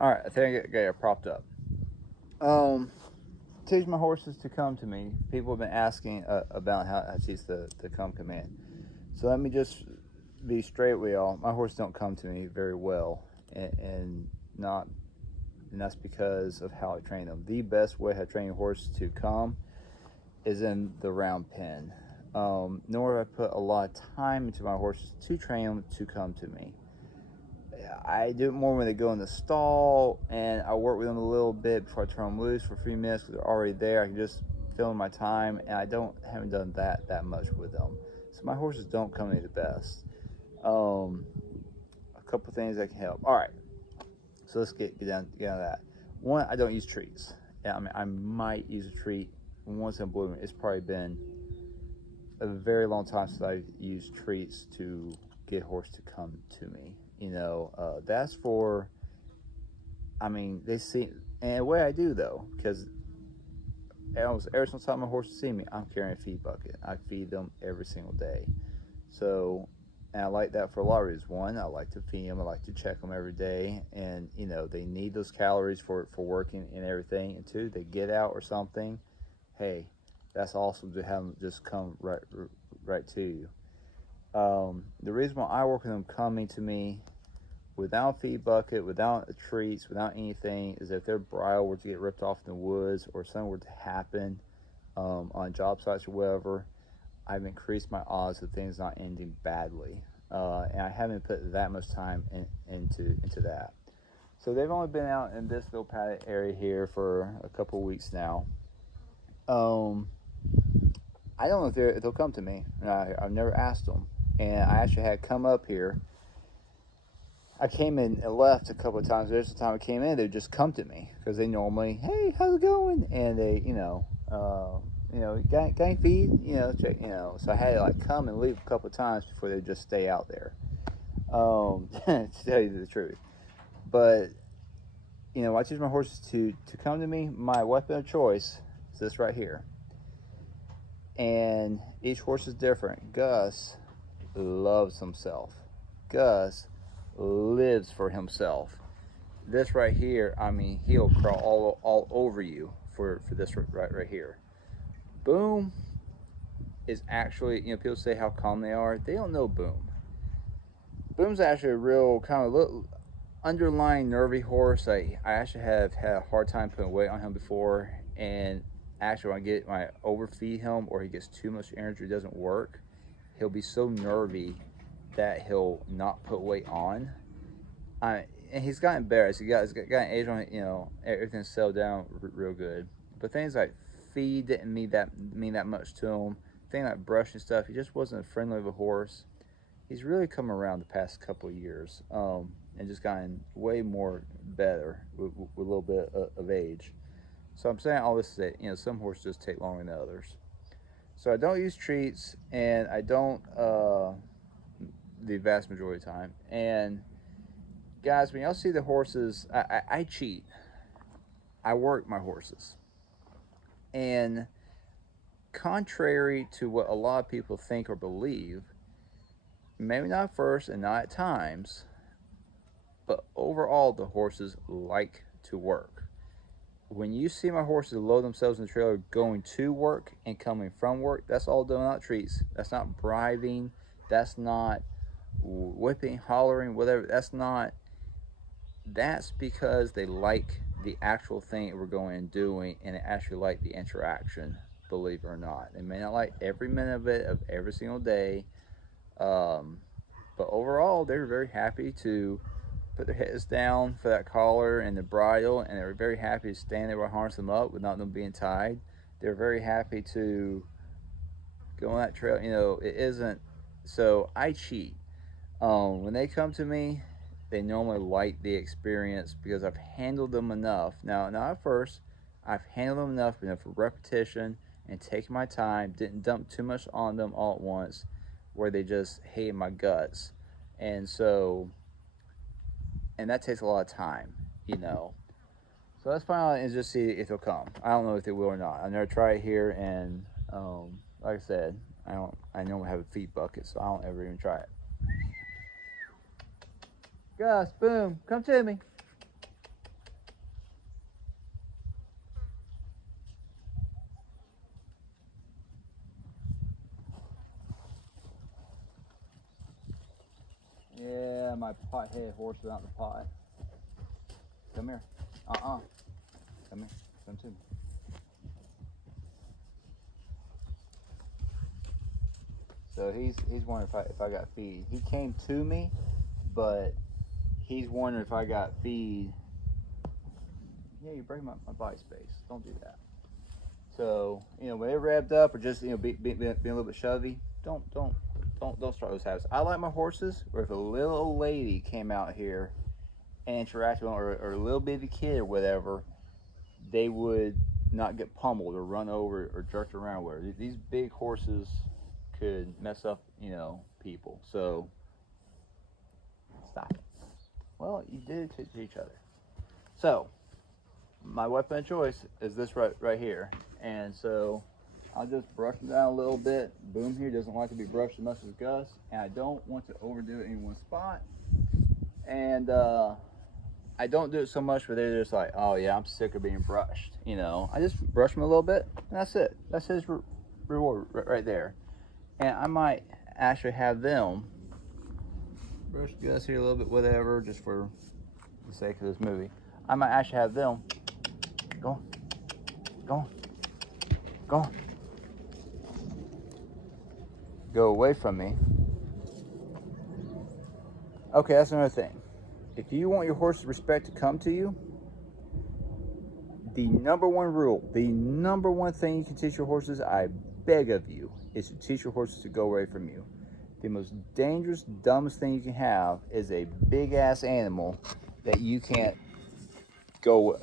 All right, I think I got it propped up. Um, teach my horses to come to me. People have been asking about how I teach the come command. So let me just be straight with y'all. My horses don't come to me very well, and not, and that's because of how I train them. The best way to train a horse to come is in the round pen. Nor have I put a lot of time into my horses to train them to come to me. I do it more when they go in the stall, and I work with them a little bit before I turn them loose for a few minutes because they're already there. I can just fill in my time, and I haven't done that much with them. So my horses don't come to me the best. Um, a couple things that can help. All right, so let's get down to that. One, I don't use treats. Yeah, I mean I might use a treat once in a blue moon. It's probably been a very long time since I've used treats to get a horse to come to me. That's for, I mean, they see, and the way I do though, because almost every single time my horses see me, I'm carrying a feed bucket. I feed them every single day. So, and I like that for a lot of reasons. One, I like to feed them. I like to check them every day, and they need those calories for working and everything. And two, they get out or something. Hey, that's awesome to have them just come right to you. The reason why I work with them coming to me without feed bucket, without treats, without anything, is if their bridle were to get ripped off in the woods or something were to happen on job sites or whatever, I've increased my odds of things not ending badly. And I haven't put that much time into that. So they've only been out in this little paddock area here for a couple weeks now. Um, I don't know if they'll come to me. I've never asked them. And I actually had come up here. I came in and left a couple of times. There's the time I came in, they'd just come to me because they normally, hey, how's it going? And they, got any feed, check, So I had to like come and leave a couple of times before they just stay out there. To tell you the truth, but I teach my horses to come to me. My weapon of choice is this right here, and each horse is different. Gus loves himself. Gus lives for himself. This right here, I mean, he'll crawl all over you for this right here. Boom is actually, people say how calm they are. They don't know Boom. Boom's actually a real kind of underlying nervy horse. I actually have had a hard time putting weight on him before, and actually when I overfeed him or he gets too much energy, it doesn't work. He'll be so nervy that he'll not put weight on. And he's gotten better. He's got an age on it. Everything's settled down real good. But things like feed didn't mean that much to him. Things like brushing stuff, he just wasn't a friendly of a horse. He's really come around the past couple of years, and just gotten way more better with a little bit of age. So I'm saying all this to say, some horses just take longer than others. So I don't use treats, and I don't the vast majority of the time. And guys, when y'all see the horses, I cheat. I work my horses. And contrary to what a lot of people think or believe, maybe not first and not at times, but overall, the horses like to work. When you see my horses load themselves in the trailer going to work and coming from work, that's all done without treats. That's not bribing. That's not whipping, hollering, whatever. That's because they like the actual thing that we're going and doing, and they actually like the interaction, believe it or not. They may not like every minute of it of every single day, um, but overall, they're very happy to put their heads down for that collar and the bridle, and they're very happy to stand there while I harness them up without them being tied. They're very happy to go on that trail. It isn't. So I cheat. When they come to me, they normally like the experience because I've handled them enough. Now, not at first, I've handled them enough for repetition and taking my time. Didn't dump too much on them all at once, where they just hate my guts, and so, and that takes a lot of time, you know. So let's find out and just see if they'll come. I don't know if they will or not. I never try it here, and like I said, I don't. I normally have a feed bucket, so I don't ever even try it. Gus, boom, come to me. have my pot head horse without the pot. Come here. Come here. Come to me. So he's wondering if I got feed. He came to me, but he's wondering if I got feed. Yeah, you break my body space. Don't do that. So, when they're revved up or just, being a little bit shovey, don't start those habits. I like my horses where if a little old lady came out here and interacted with them, or a little baby kid or whatever, they would not get pummeled or run over or jerked around. Where these big horses could mess up, people. So, stop it. Well, you did it to each other. So, my weapon of choice is this right here. And so I'll just brush them down a little bit. Boom here doesn't like to be brushed as much as Gus, and I don't want to overdo it in one spot. And I don't do it so much where they're just like, oh yeah, I'm sick of being brushed. I just brush them a little bit, and that's it. That's his reward right there. And I might actually have them brush Gus here a little bit, whatever, just for the sake of this movie. I might actually have them go away from me. Okay, that's another thing. If you want your horse's respect to come to you, the number one rule, the number one thing you can teach your horses, I beg of you, is to teach your horses to go away from you. The most dangerous, dumbest thing you can have is a big ass animal that you can't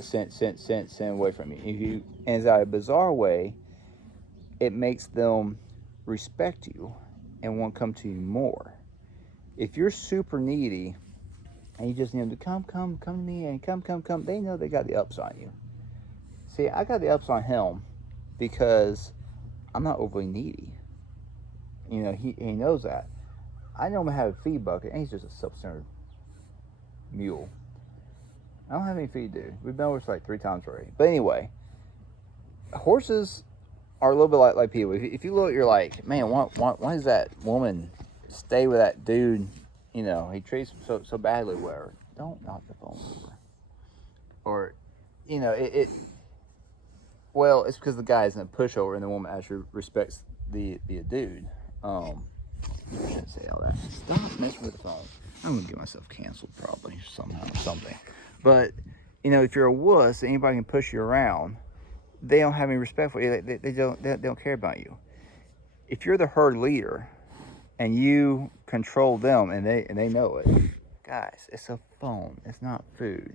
send away from you. And in a bizarre way, it makes them respect you and want to come to you more. If you're super needy and you just need them to come to me and come, they know they got the ups on you. See, I got the ups on him because I'm not overly needy. He knows that. I know him to have a feed bucket, and he's just a self-centered mule. I don't have any feed, dude. We've been over this like 3 times already. But anyway, horses are a little bit like people. If you look, you're like, man, why does that woman stay with that dude? He treats him so badly with her. Don't knock the phone over. Or, well, it's because the guy isn't a pushover and the woman actually respects the dude. I shouldn't say all that. Stop messing with the phone. I'm gonna get myself canceled probably somehow or something. But if you're a wuss, anybody can push you around. They don't have any respect for you. They don't care about you. If you're the herd leader and you control them and they know it, guys, it's a phone. It's not food.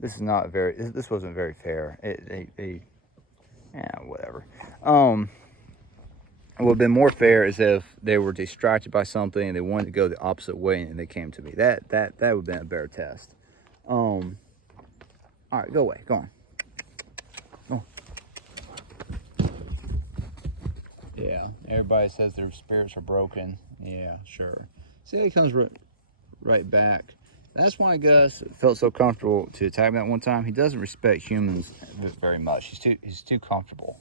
This wasn't very fair. Whatever. What would have been more fair is if they were distracted by something and they wanted to go the opposite way and they came to me. That would have been a better test. All right, go away. Go on. Go. Yeah, everybody says their spirits are broken. Yeah, sure. See, it comes right back. That's why Gus felt so comfortable to attack me that one time. He doesn't respect humans very much. He's too comfortable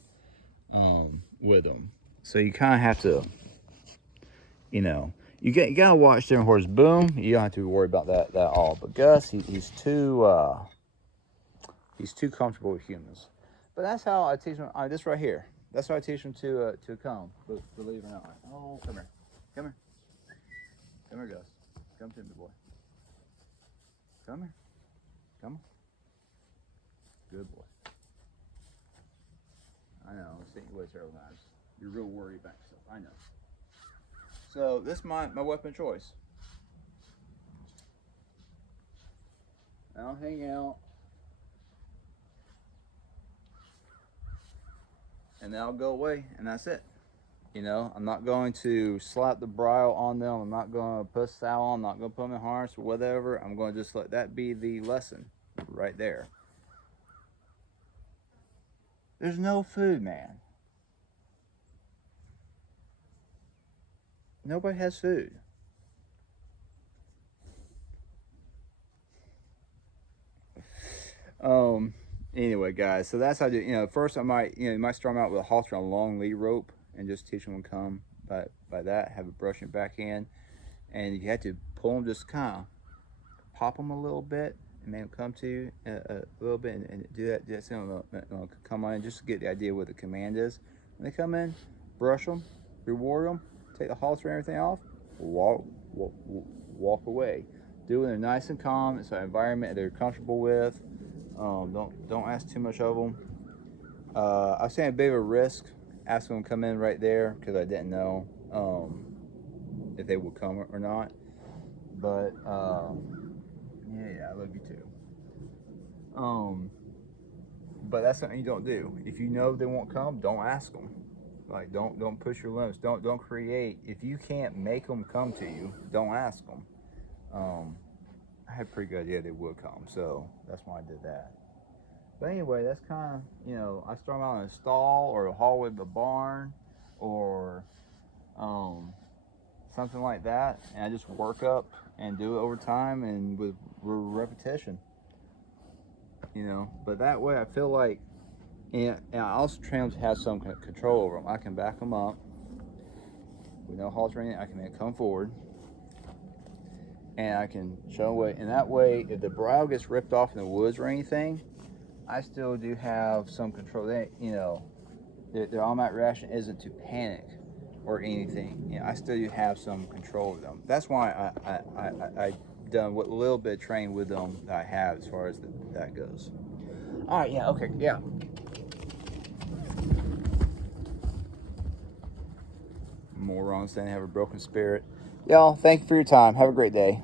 with them. So you kind of have to, you gotta watch different horses. Boom, you don't have to worry about that all. But Gus, he's too comfortable with humans. But that's how I teach him. This right here. That's how I teach him to come. Believe it or not. Oh, come here, Gus. Come to me, boy. Come here. Come on. Good boy. I know. I've seen you way several times. You're real worried about yourself. I know. So this is my weapon of choice. I'll hang out. And then I'll go away, and that's it. I'm not going to slap the bridle on them. I'm not going to put a saddle on. I'm not going to put them in harness or whatever. I'm going to just let that be the lesson right there. There's no food, man. Nobody has food. Anyway, guys, so that's how I do. First I might, you might start them out with a halter on a long lead rope and just teach them to come by that. Have it brushing back in, and you have to pull them, just kind of pop them a little bit, and make them come to you a little bit, and do that. Just come on, just to get the idea what the command is. When they come in, brush them, reward them, take the halter and everything off, walk away. Do it in a nice and calm. It's an environment they're comfortable with. Don't ask too much of them. I was saying a bit of a risk asking them to come in right there because I didn't know if they would come or not. But yeah, I love you too. But that's something you don't do. If you know they won't come, don't ask them. Like don't push your limits. Don't create. If you can't make them come to you, don't ask them. I had a pretty good idea they would come, so that's why I did that. But anyway, that's kind of, I start them out in a stall or a hallway of a barn or something like that, and I just work up and do it over time and with repetition. But that way I feel like, and I also train them to have some control over them. I can back them up with no halter or anything. I can make them come forward, and I can show away. And that way, if the bridle gets ripped off in the woods or anything, I still do have some control. Their automatic reaction isn't to panic or anything. I still do have some control of them. That's why I done what little bit of training with them that I have as far as that goes. All right, yeah, okay, yeah. Morons saying they have a broken spirit. Y'all, thank you for your time. Have a great day.